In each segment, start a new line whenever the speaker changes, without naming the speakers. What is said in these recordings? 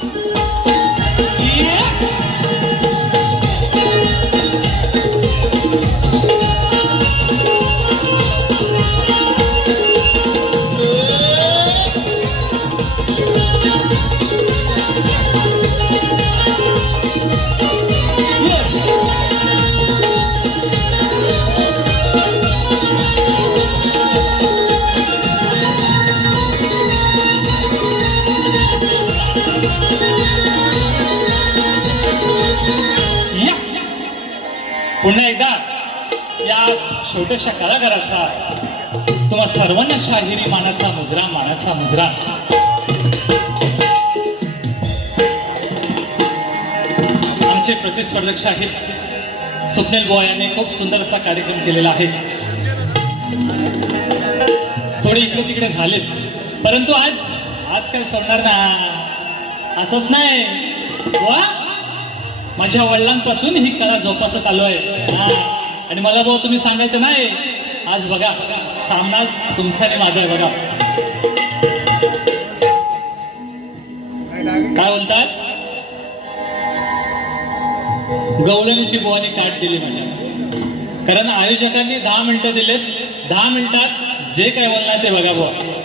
Thank you. पुन्हा एकदा या छोट्याशा कलाकाराचा तुम्हा सर्वांना शाहिरी मानाचा मुजरा मानाचा मुजरा. आमचे प्रतिस्पर्धक शाहीर स्वप्नील बुवा यांनी खूप सुंदर असा कार्यक्रम केलेला आहे. थोडे इकडे तिकडे झालेत परंतु आज आज काय सोडणार ना असंच नाही. वा. माझ्या वडिलांपासून ही कला जोपासत आलोय हा. आणि मला भाऊ तुम्ही सांगायचं नाही. आज बघा सामनाच तुमचा आणि माझा आहे बघा. काय बोलतात गवळणीची बुवानी काट दिली माझ्या. कारण आयोजकांनी दहा मिनिटं दिलेत. दहा मिनिटात जे काय बोलणार ते बघा बुवा.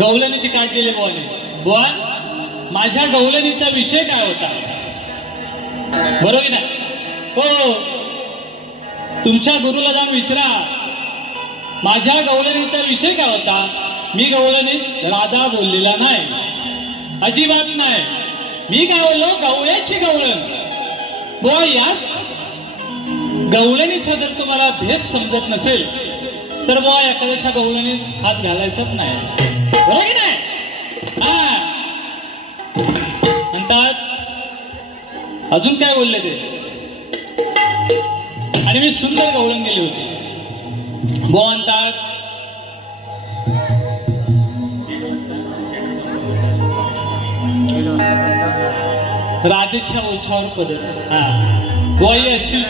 गवलनीची काट बॉल बॉल बुवा माझ्या गवलनीचा विषय काय होता? बरोबर की नाही? हो. तुमच्या गुरुला जाऊन विचारा. माझ्या गवलनीचा विषय काय होता? मी गवलनीत राधा बोललेला नाही. अजिबात नाही. मी काय बोललो? गवळ्याची गवळण. बुवा याच गवळणीचा जर तुम्हाला भेस समजत नसेल तर बुवा एखाद्याच्या गवळणी हात घालायचाच नाही. बरोबर की नाही? म्हणतात अजून काय बोलले ते? आणि मी सुंदर गवळण गेली होती. बो म्हणतात राधेच्या ओछावर पदर. हा. बुवाई असशील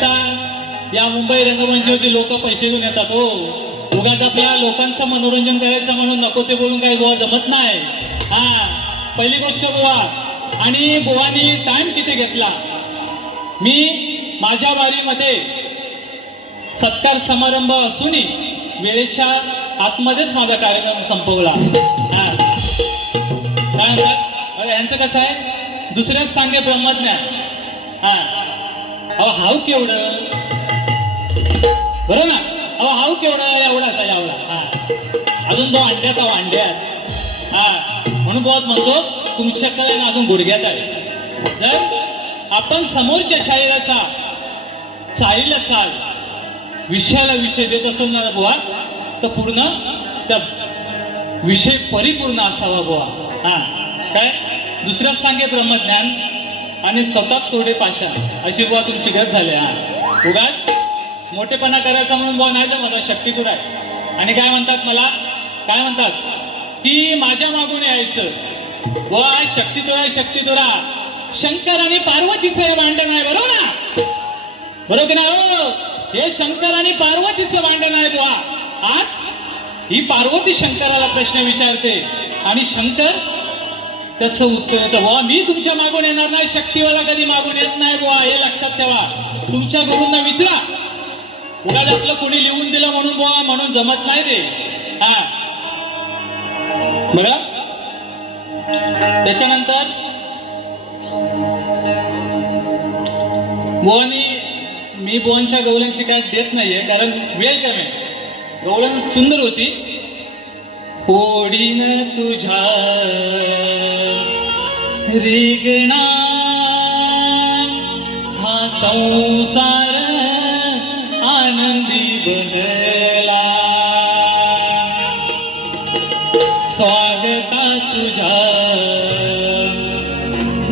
या मुंबई रंगमंचावरती लोक पैसे घेऊन येतात हो. उगाच आपल्या लोकांचं मनोरंजन करायचं म्हणून नको ते बोलून काही बुवा जमत नाही. हा पहिली गोष्ट बुवा आणि बुवानी टाइम किती घेतला? मी माझ्या वारीमध्ये सत्कार समारंभ असूनही वेळेच्या आतमध्येच माझा कार्यक्रम संपवला. काय यांचं कसं आहे? दुसऱ्याच सांगे ब्रह्मज्ञान. हा. अहो हाव केवढं? बरोबर ना? अहो हाव केवढा एवढा आहे एवढा हा. अजून तो अंड्यात अहो अंड्यात हा. म्हणून बहुत म्हणतो तुमच्याकडे ना अजून गुडघ्यात आहे जर आपण समोरच्या शाहिराचा चाळीला चाल विषयाला विषय देत असेल ना बुवा तर पूर्ण त्या विषय परिपूर्ण असावा बुवा. हा. काय? दुसऱ्याच सांगे ब्रह्मज्ञान आणि स्वतःच कोरडे पाशा अशी बुवा तुमची गत झाली हा. उगाच मोठेपणा करायचा म्हणून बुवा नाही जमत शक्ती तुरा आहे? आणि काय म्हणतात मला? काय म्हणतात? की माझ्या मागून यायचं. बुवा शक्ती तुरा शक्ती तुरा शंकर आणि पार्वतीचं हे भांडण आहे बरोबर ना? बरोबर की ना हो? हे शंकर आणि पार्वतीचं भांडण आहे बुवा. आज ही पार्वती शंकराला प्रश्न विचारते. आणि शंकर त्याचं उत्तर येतं बुवा मी तुमच्या मागून येणार नाही शक्तीवाला कधी मागून येत नाही बुवा. हे लक्षात ठेवा. तुमच्या गुरूंना विचारा उगाच आपलं कोणी लिहून दिलं म्हणून बोवा म्हणून जमत नाही ते हा. बघा त्याच्यानंतर बोवानी मी बुवांच्या गवळणची काय देत नाहीये कारण वेळ कमी. गवळण सुंदर होती. ओढीन तुझ्या रिगणा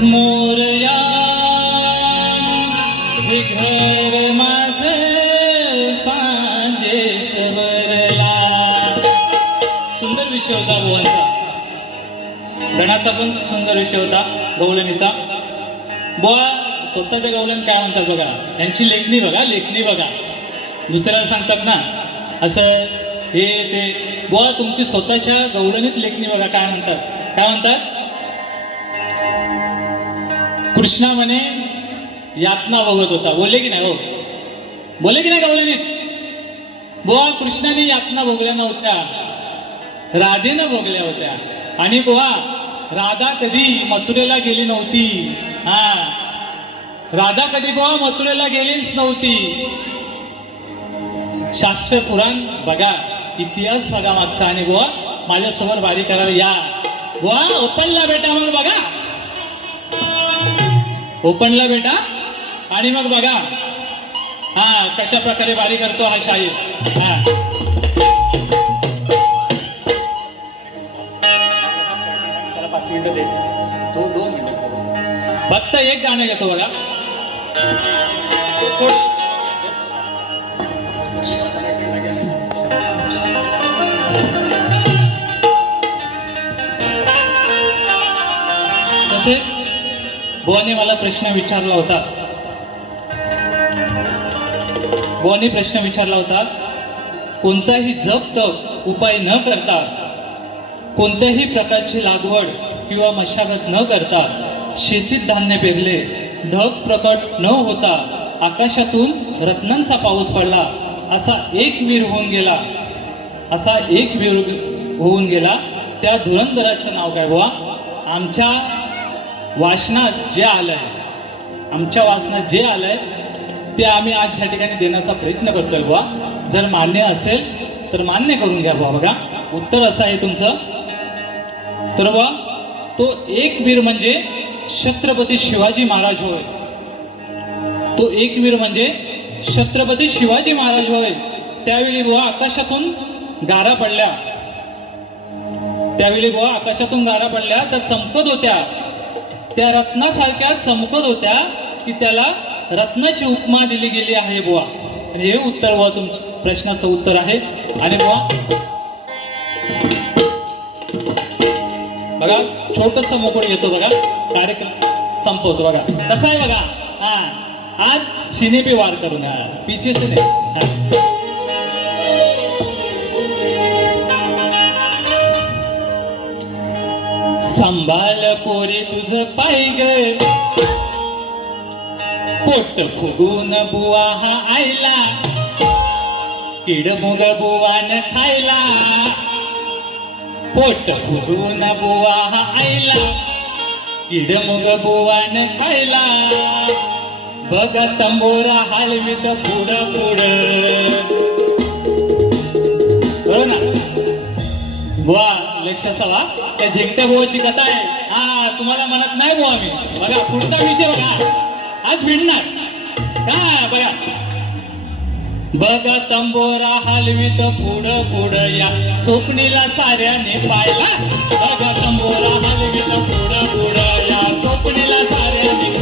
मोरया घर सांजे सवरला सुंदर विषय होता बुवांचा. गणाचा पण सुंदर विषय होता गवळणीचा बुवा स्वतःच्या गवळण काय म्हणतात बघा? यांची लेखणी बघा लेखणी बघा. दुसऱ्याला सांगतात ना असं हे ते. बुवा तुमची स्वतःच्या गौलनीत लेखणी बघा काय म्हणतात? काय म्हणतात? कृष्णा म्हणे यातना बघत होता. बोलले की नाही हो? बोलले की नाही गवळणीत बुवा कृष्णाने यातना भोगल्या नव्हत्या. राधेनं भोगल्या होत्या. आणि बुवा राधा कधी मथुरेला गेली नव्हती? हा. राधा कधी बुवा मथुरेला गेलीच नव्हती? शास्त्र पुराण बघा इतिहास बघा मागचा. आणि बुवा माझ्यासमोर बारी करायला या. बुवा ओपनला बेटा मग बघा. ओपनला बेटा. आणि मग बघा. हा कशा प्रकारे बारी करतो हा शाहीर हा. त्याला पाच मिनिटं दे. तो दोन मिनिटं. फक्त एक गाणं घेतो बघा. बुवाने मला प्रश्न विचारला होता. बुवाने प्रश्न विचारला होता कोणताही जप तप उपाय न करता कोणत्याही प्रकारची लागवड किंवा मशागत न करता शेतीत धान्य पेरले ढग प्रकट न होता आकाशातून रत्नांचा पाऊस पडला असा एक वीर होऊन गेला. असा एक वीर होऊन गेला. त्या धुरंधराचं नाव काय बुवा? आमच्या वाचनात जे आलंय आमच्या वाचनात जे आलंय ते आम्ही आज या ठिकाणी देण्याचा प्रयत्न करतोय बुवा. जर मान्य असेल तर मान्य करून घ्या बुवा बघा. उत्तर असं आहे तुमचं. तर बुवा तो एक वीर म्हणजे छत्रपती शिवाजी महाराज होय. तो एक वीर म्हणजे छत्रपती शिवाजी महाराज होय. त्यावेळी बुवा आकाशातून गारा पडल्या. त्यावेळी बुवा आकाशातून गारा पडल्या तर चमकत होत्या. त्या रत्नासारख्या चमकत होत्या की त्याला रत्नाची उपमा दिली गेली आहे बुवा. आणि हे उत्तर बुवा तुमच्या प्रश्नाचं उत्तर आहे. आणि बुवा बघा छोटस मोकळ येतो बघा. कार्यक्रम संपवतो बघा. कसं आहे बघा? हा. आज सिनेपे वार करून हा. पीछे से सांभाळ पोरी तुझ पाय ग. पोट फुगून बुवा हा आयला. किड मुग बुवान खायला. पोट फुगून बुवा हा आयला. किड मुग बुवान खायला. बघा तंबोरा हलवीत पुढ पुढ. असावा. त्या झेकट्या बुवाची कथा आहे. हा तुम्हाला म्हणत नाही बुवा मी बघा पुढचा विषय बघा. आज भिडणार. का? बघा. बघ तंबोरा हलवीत पुढ पुढ या. स्वप्नीला साऱ्याने पाहिला. बघ तंबोरा हलवीत पुढ पुढ या. स्वप्नीला साऱ्याने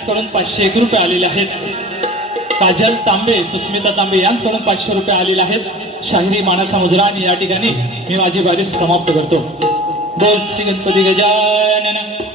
यांच्याकडून पाचशे एक रुपये आलेले आहेत. काजल तांबे सुस्मिता तांबे यांच्याकडून पाचशे रुपये आलेले आहेत. शाहिरी मानसा मुजरा आणि या ठिकाणी मी माझी बारी समाप्त करतो. बोल श्री गणपती गजानन.